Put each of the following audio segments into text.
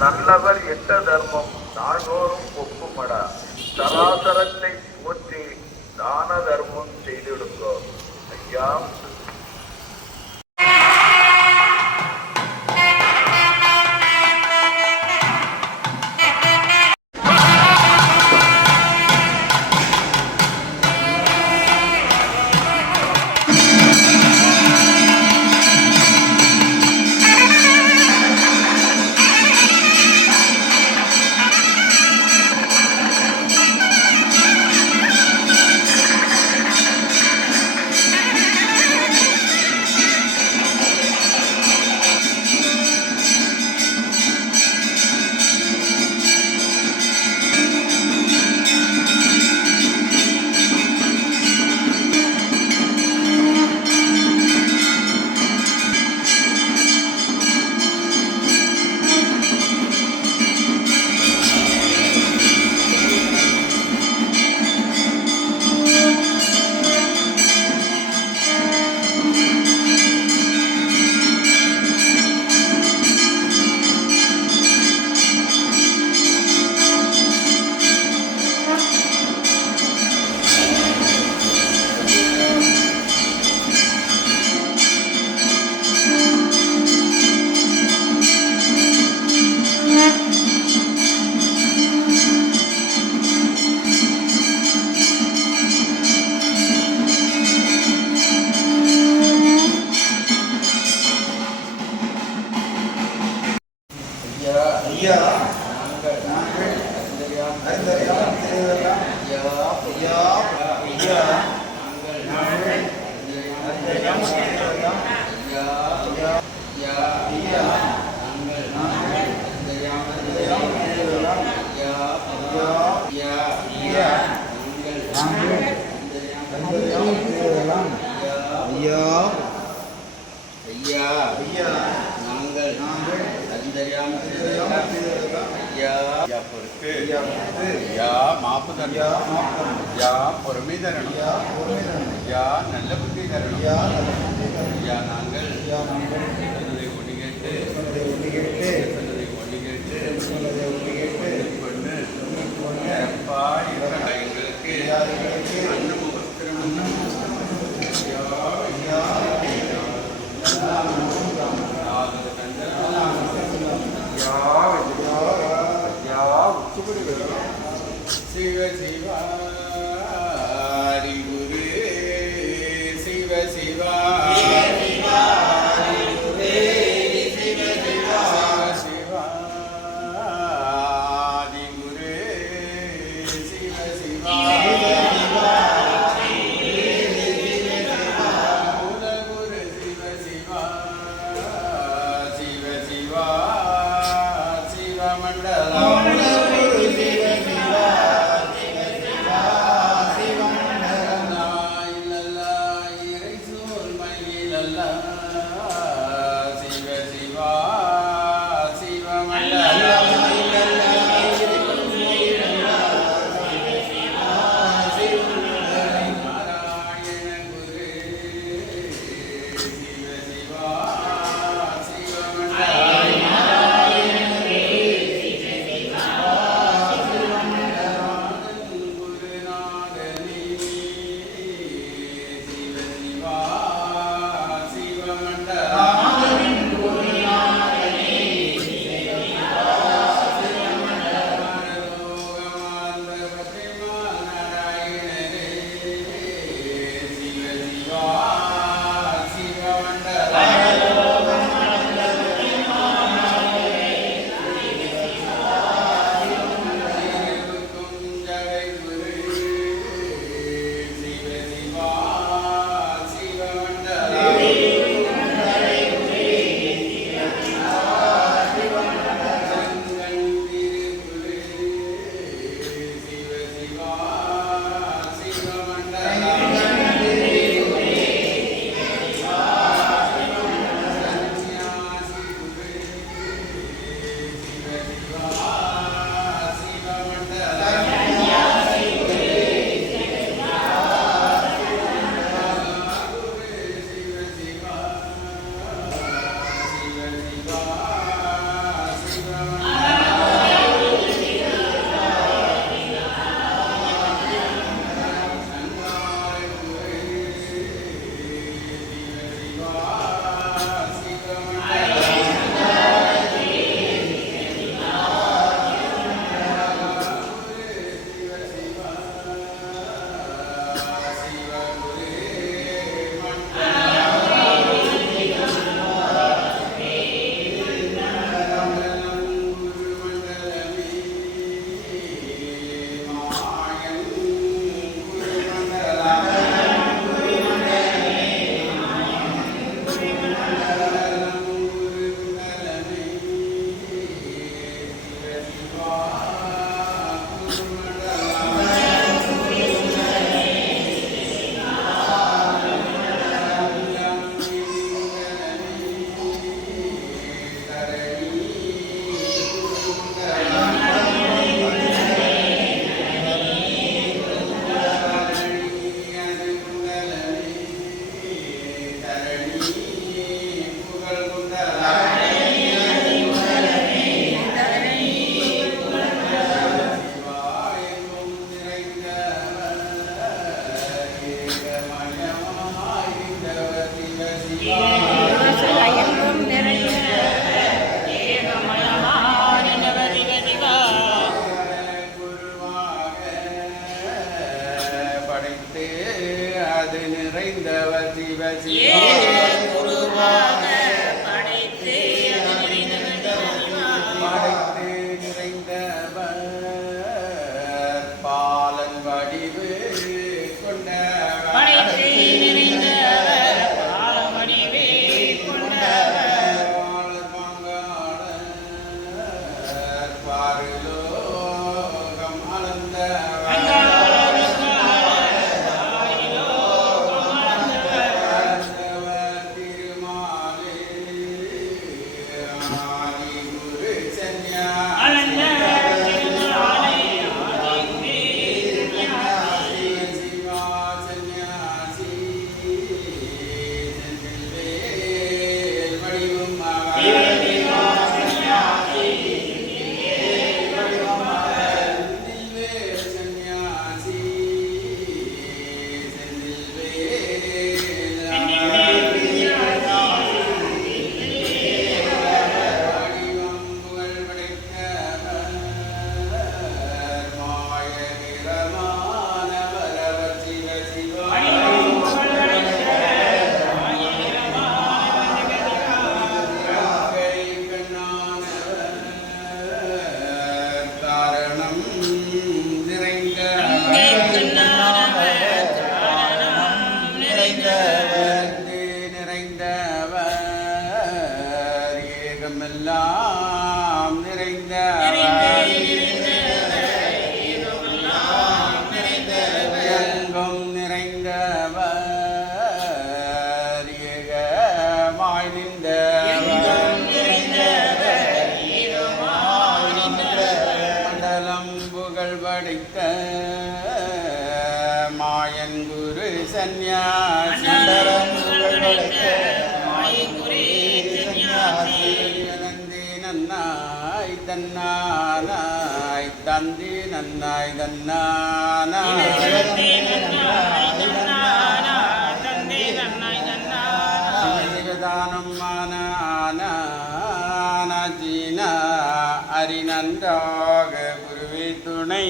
நல்லவர் எட்ட தர்மம் நாள்தோறும் ஒப்புமடா. சராசரத்தை போற்றி தான தர்மம் செய்திடுங்கோ. ஐயா ஐயா நாங்கள் அறிந்தறியாமல் செய்ததெல்லாம் ஐயா ஐயா நாங்கள் அறிந்தறியாமல் செய்ததெல்லாம் ஐயா ஐயா ஐயா நாங்கள் அறிந்தறியாமல் செய்ததெல்லாம் ஐயா ஐயா ஐயா நாங்கள் அறிந்தறியாமல் செய்ததெல்லாம் ஐயா ஐயா ஐயா நாங்கள் அறிந்தறியாமல் பொறுமை தரணும் நல்ல புத்தி தரணும் நாங்கள் ஒண்ணி கேட்டு எங்களுக்கு அன்னம் வஸ்திரம் சிவ சிவாரி குரு சிவ சிவாரி குரு பாருலோகம் அளந்த திருமாலே ஆதி குரு சிவா சன்னியாசி செந்தில்வேல் வடிவும் நிறைந்தவர் ஏகமெல்லாம் நிறைந்தவர் எங்கும் நிறைந்தவர் ஏகமாய் மண்டலம் புகழ் படைத்த மாயன் குரு சந்நியாசி நன்னாய் தன்னானாய் தந்தி நன்னாய் தன்னானாய் சிவதானம் மானானாஜீனா அரிநன்றாக குருவே துணை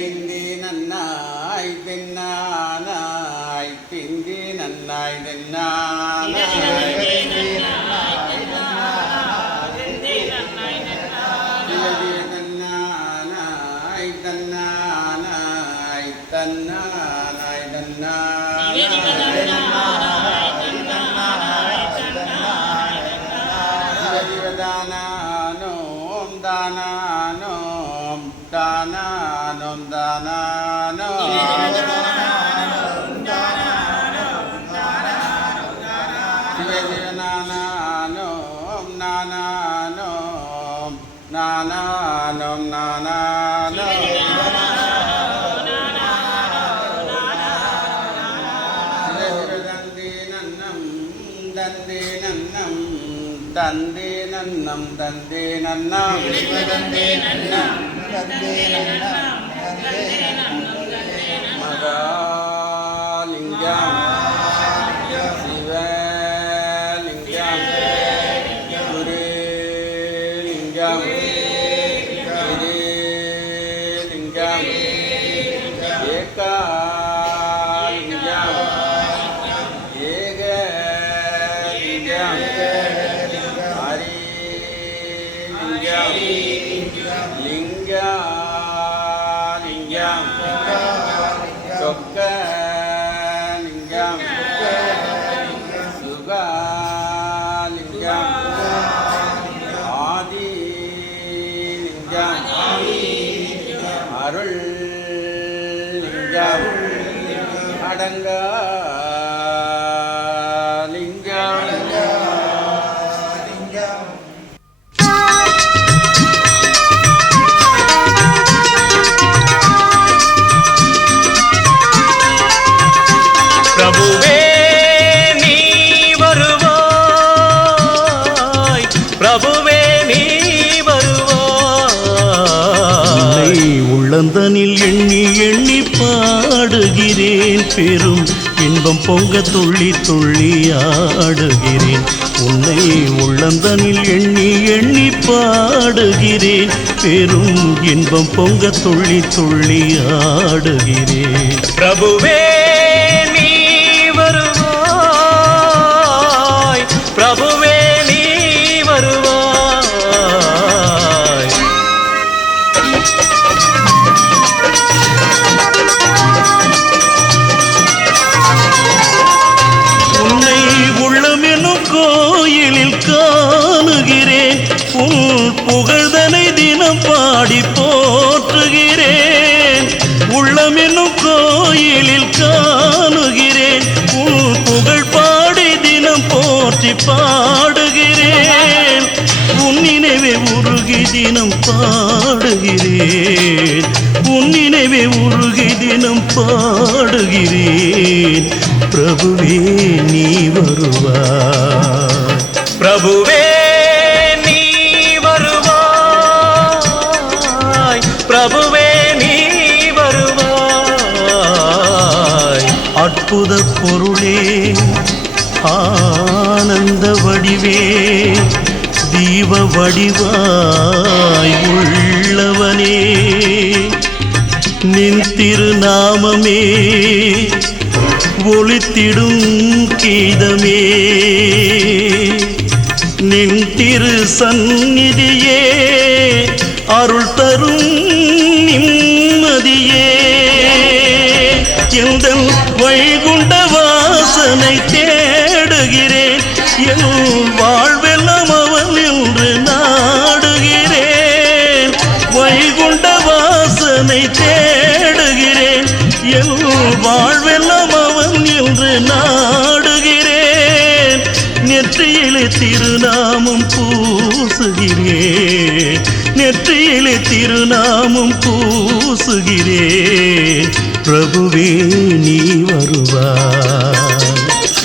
திந்தி நன்னாய் தின்னானாய் திந்தி நன்னாய் தின்னானாய் தன்னானாய் தன்னானாய் தன்னானாய் தானானோம் தானானோம் தானானோம் தானானோம் நானானோம் நானானோம் நானானோம் நானானோம் தந்தே நன்னம் தந்தே நன்னம் தந்தே நன்னம் தந்தே நன்னம் தந்தே நன்னம் மகாலிங்கம் சிவலிங்கம் குருலிங்கம் கிரிலிங்கம் ஏகாலிங்கம் லிங்கம் சொக்கலிங்கம் சுகலிங்கம் ஆதிலிங்கம் அருள்லிங்கம் அடங்கலிங்கம் பிரபுவே நீ வருவாய், பிரபுவே நீ வருவாய். உள்ளந்தனில் எண்ணி எண்ணி பாடுகிறேன், பெரும் இன்பம் பொங்க துள்ளி துள்ளி ஆடுகிறேன். உன்னை உள்ளந்தனில் எண்ணி எண்ணி பாடுகிறேன், பெரும் இன்பம் பொங்க துள்ளி துள்ளி ஆடுகிறேன். பிரபுவே பிரபுவே நீ வருவாய். உன்னை உள்ளமெனும் போற்றி பாடுகிறேன் உன் நினைவே உருகி தினம் பாடுகிறேன் உன் நினைவே உருகி தினம் பாடுகிறேன் பிரபுவே நீ வருவாய் பிரபுவே நீ வருவாய் பிரபுவே நீ வருவாய் அற்புத பொருளே ஆனந்த வடிவே தீப வடிவாய் உள்ளவனே நின் திருநாமமே ஒளித்திடும் கீதமே நின் திரு சந்நிதியே அருள் தரும் நிம்மதியே எந்தன் வைகுண்ட வாசனை தேடுகிறேன் என் வாழ்வெல்லாம் அவன் என்று நாடுகிறேன் வைகுண்ட வாசனை தேடுகிறேன் என் வாழ்வெல்லாம் அவன் என்று நாடுகிறேன் நெற்றியிலே திருநாமம் பூசுகிறேன் நெற்றியிலே திருநாமம் பூசுகிறேன் பிரபுவே நீ வருவாய்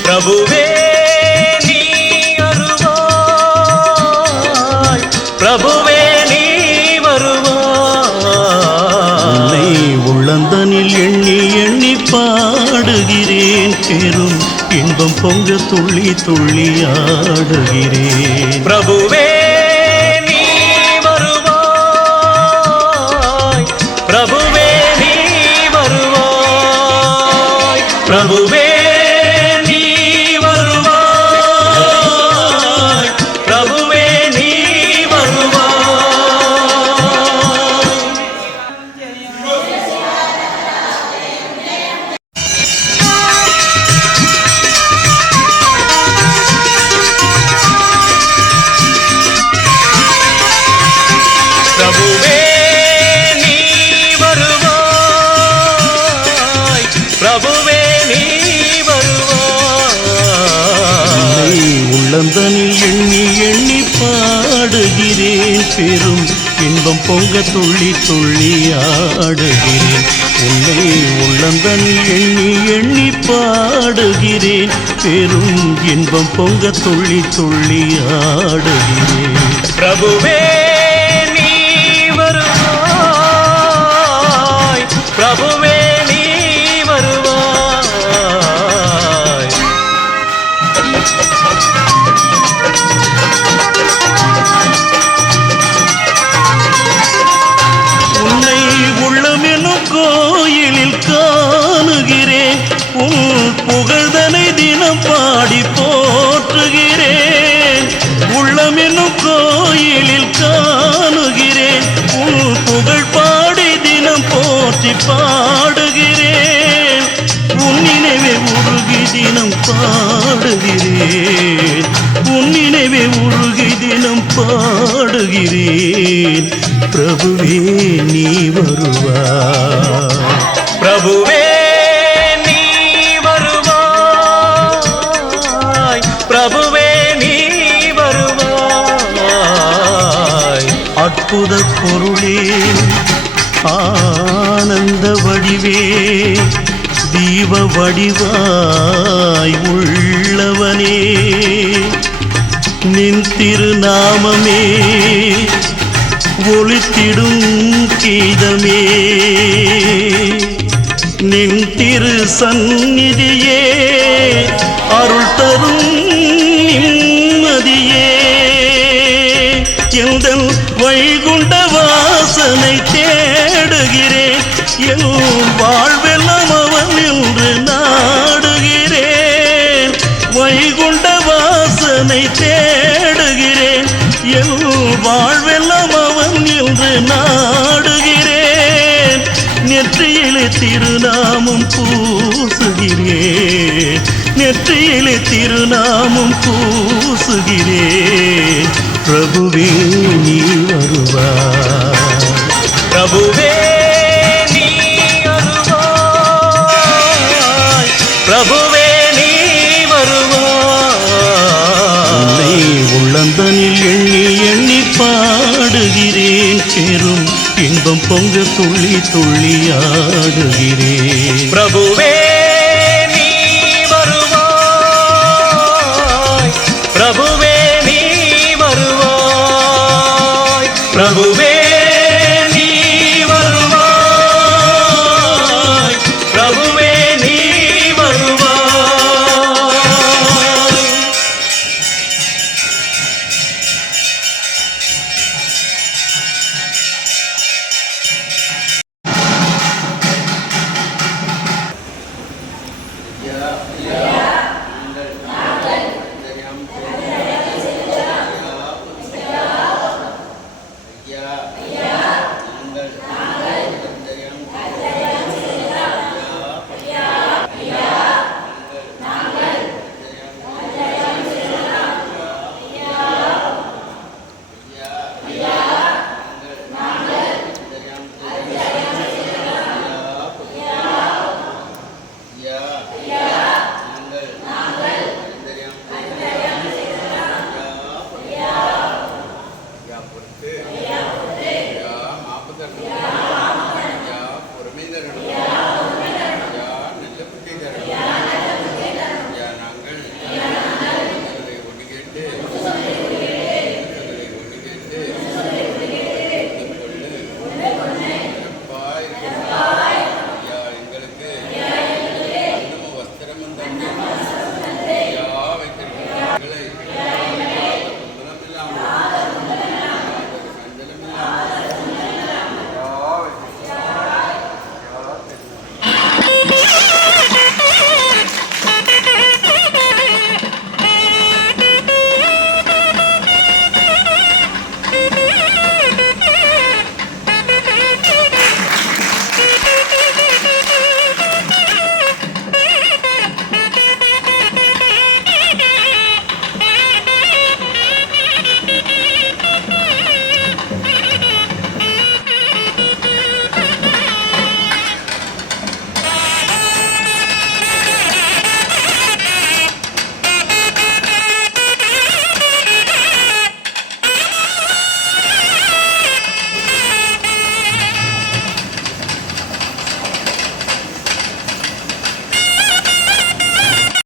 பிரபுவே நீ வருவாய் பிரபுவே நீ வருவாய் உள்ளந்தனில் எண்ணி எண்ணி பாடுகிறேன் பெரும் இன்பம் பொங்க துள்ளி துள்ளி ஆடுகிறேன் பிரபுவே நீ வருவாய் பிரபுவே நீ வருவாய் பிரபுவே நீ வருவாய் பிரபுவே நீ வருவாய் பிரபுவே நீ வருவாய் பிரபுவே நீ வருவாய் உள்ளந்தனில் எண்ணி எண்ணி பாடுகிறேன் பெரும் இன்பம் பொங்க துள்ளி துள்ளி ஆடுகிறேன் உன்னை உள்ளந்தனில் எண்ணி எண்ணி பாடுகிறேன் பெரும் இன்பம் பொங்க துள்ளி துள்ளி ஆடுகிறேன் பிரபுவே நீ வருவாய் பிரபுவே நீ வருவாய் உன்னை உள்ளமெனும் கோயிலில் காணுகிறேன் உன் புகழ்தனை தினம் பாடி போற்றுகிறேன் உள்ளமெனும் கோயிலில் காணுகிறேன் உன் புகழ் பாடி தினம் போற்றி பாடுகிறேன் உன் நினைவே உருகி தினம் பாடுகிறேன் உன் நினைவே உருகி தினம் பாடுகிறேன் பிரபுவே நீ வருவாய் பிரபுவே நீ வருவாய் பிரபுவே நீ வருவாய் அற்புத பொருளே ஆனந்த வடிவே தீப வடிவாய் உள்ளவனே நின் திருநாமமே ஒளித்திடும் கீதமே நின் திரு சந்நிதியே அருள் தரும் நிம்மதியே எந்தன் வைகுண்ட வாசனை தேடுகிறேன் என் வாழ்வெல்லாம் அவன் என்று நாடுகிறேன் வைகுண்ட வாசனை தேடுகிறேன் என் வாழ்வெல்லாம் அவன் என்று நாடுகிறேன் நெற்றியிலே திருநாமம் பூசுகிறேன் நெற்றியிலே திருநாமம் பூசுகிறேன் பிரபுவே நீ வருவாய் பிரபுவே நீ வருவாய் பிரபுவே நீ வருவாய் துள்ளி துள்ளி ஆடுகிறேன்.